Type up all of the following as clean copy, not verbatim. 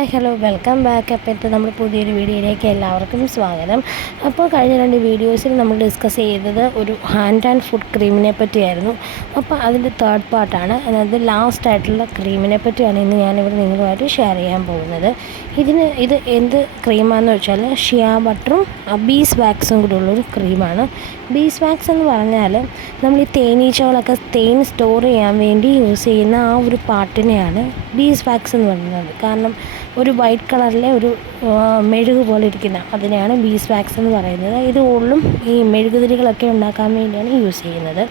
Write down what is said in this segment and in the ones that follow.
Hi hello welcome back. അപ്പോൾ ഇത് നമ്മൾ പുതിയൊരു വീഡിയോയിലേക്ക് എല്ലാവർക്കും സ്വാഗതം. അപ്പോൾ കഴിഞ്ഞ 2 വീഡിയോസിൽ നമ്മൾ ഡിസ്കസ് ചെയ്തത് ഒരു ഹാൻഡ് ആൻഡ് ഫുഡ് ക്രീമിനെ പറ്റിയായിരുന്നു. അപ്പോൾ അതിൻ്റെ തേർഡ് പാർട്ടാണ്, അതായത് ലാസ്റ്റ് ആയിട്ടുള്ള ക്രീമിനെ പറ്റിയാണ് ഇന്ന് ഞാനിവിടെ നിങ്ങളുമായിട്ട് ഷെയർ ചെയ്യാൻ പോകുന്നത്. ഇത് എന്ത് ക്രീമാണെന്ന് വെച്ചാൽ ഷിയ ബട്ടറും ബീസ് വാക്സും കൂടെ ഉള്ളൊരു ക്രീമാണ്. ബീസ് വാക്സ് എന്ന് പറഞ്ഞാൽ നമ്മൾ ഈ തേനീച്ചകളൊക്കെ തേൻ സ്റ്റോർ ചെയ്യാൻ വേണ്ടി യൂസ് ചെയ്യുന്ന ആ ഒരു പാർട്ടിനെയാണ് ബീസ് വാക്സ് എന്ന് പറയുന്നത്. കാരണം ഒരു വൈറ്റ് കളറിലെ ഒരു മെഴുക് പോലെ ഇരിക്കുന്ന അതിനെയാണ് ബീസ് വാക്സ് എന്ന് പറയുന്നത്. ഇത് കൂടുതലും ഈ മെഴുകുതിരികളൊക്കെ ഉണ്ടാക്കാൻ വേണ്ടിയാണ് യൂസ് ചെയ്യുന്നത്.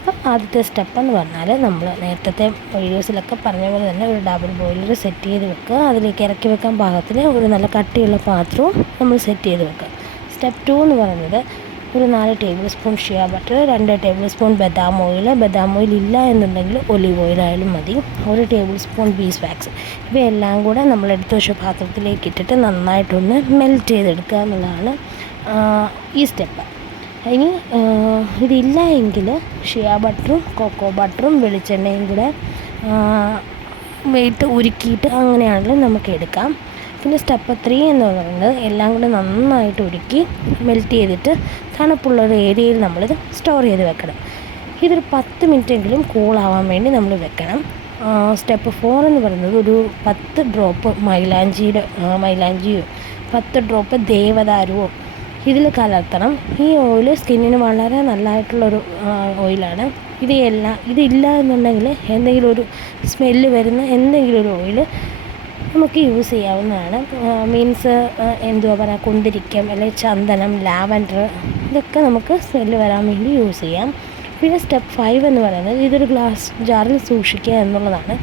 അപ്പം ആദ്യത്തെ സ്റ്റെപ്പ് എന്ന് പറഞ്ഞാൽ നമ്മൾ നേരത്തെ വീഡിയോസിലൊക്കെ പറഞ്ഞ പോലെ തന്നെ ഒരു ഡബിൾ ബോയിലർ സെറ്റ് ചെയ്ത് വെക്കുക. അതിലേക്ക് ഇറക്കി വെക്കാൻ പാകത്തിന് ഒരു നല്ല കട്ടിയുള്ള പാത്രവും നമ്മൾ സെറ്റ് ചെയ്ത് വെക്കുക. സ്റ്റെപ്പ് 2 എന്ന് പറയുന്നത് ഒരു 4 table spoon shea butter, 2 table spoon ബദാം ഓയിൽ ഇല്ല എന്നുണ്ടെങ്കിൽ ഒലിവ് ഓയിലായാലും മതി, 1 ടേബിൾ സ്പൂൺ ബീസ് വാക്സ്. ഇവയെല്ലാം കൂടെ നമ്മൾ എടുത്ത് വെച്ച പാത്രത്തിലേക്ക് ഇട്ടിട്ട് നന്നായിട്ടൊന്ന് മെൽറ്റ് ചെയ്തെടുക്കുക എന്നുള്ളതാണ് ഈ സ്റ്റെപ്പ്. ഇനി ഇതില്ല എങ്കിൽ ഷിയ ബട്ടറും കൊക്കോ ബട്ടറും വെളിച്ചെണ്ണയും കൂടെ വെയിറ്റ് ഉരുക്കിയിട്ട് അങ്ങനെയാണെങ്കിലും നമുക്ക് എടുക്കാം. പിന്നെ സ്റ്റെപ്പ് 3 എന്ന് പറയുന്നത് എല്ലാം കൂടെ നന്നായിട്ട് ഉരുക്കി മെൽറ്റ് ചെയ്തിട്ട് തണുപ്പുള്ളൊരു ഏരിയയിൽ നമ്മളിത് സ്റ്റോർ ചെയ്ത് വെക്കണം. ഇതൊരു 10 മിനിറ്റെങ്കിലും കൂളാവാൻ വേണ്ടി നമ്മൾ വെക്കണം. സ്റ്റെപ്പ് 4 എന്ന് പറയുന്നത് ഒരു 10 ഡ്രോപ്പ് മൈലാഞ്ചിയോ 10 ഡ്രോപ്പ് ദേവദാരുവോ ഇതിൽ കലർത്തണം. ഈ ഓയിൽ സ്കിന്നിന് വളരെ നല്ലതായിട്ടുള്ളൊരു ഓയിലാണ്. ഇതില്ല എന്നുണ്ടെങ്കിൽ എന്തെങ്കിലും ഒരു സ്മെല്ല് വരുന്ന എന്തെങ്കിലും ഒരു ഓയിൽ നമുക്ക് യൂസ് ചെയ്യാവുന്നതാണ്. മീൻസ് കുന്തിരിക്കം അല്ലെങ്കിൽ ചന്ദനം, ലാവൻഡർ, ഇതൊക്കെ നമുക്ക് സ്മെല്ല് വരാൻ വേണ്ടി യൂസ് ചെയ്യാം. പിന്നെ സ്റ്റെപ്പ് 5 എന്ന് പറയുന്നത് ഇതൊരു ഗ്ലാസ് ജാറിൽ സൂക്ഷിക്കുക എന്നുള്ളതാണ്.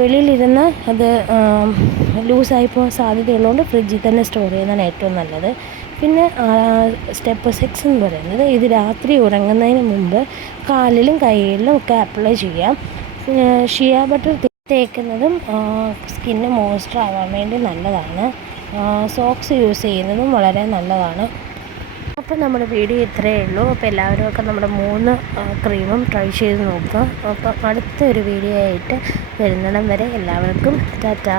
വെളിയിലിരുന്ന് അത് ലൂസായി പോകാൻ സാധ്യതയുള്ളതുകൊണ്ട് ഫ്രിഡ്ജിൽ തന്നെ സ്റ്റോർ ചെയ്യുന്നതാണ് ഏറ്റവും നല്ലത്. പിന്നെ സ്റ്റെപ്പ് 6 എന്ന് പറയുന്നത് ഇത് രാത്രി ഉറങ്ങുന്നതിന് മുമ്പ് കാലിലും കൈയിലും ഒക്കെ അപ്ലൈ ചെയ്യാം. ഷിയ ബട്ടർ തേക്കുന്നതും സ്കിന്ന് മോയ്സ്ചർ ആവാൻ വേണ്ടി നല്ലതാണ്. സോക്സ് യൂസ് ചെയ്യുന്നതും വളരെ നല്ലതാണ്. അപ്പോൾ നമ്മുടെ വീഡിയോ ഇത്രയേ ഉള്ളൂ. അപ്പോൾ എല്ലാവരും ഒക്കെ നമ്മുടെ 3 ക്രീമും ട്രൈ ചെയ്ത് നോക്കുക. അപ്പം അടുത്തൊരു വീഡിയോ ആയിട്ട് വരുന്നിടം വരെ എല്ലാവർക്കും ടാറ്റാ.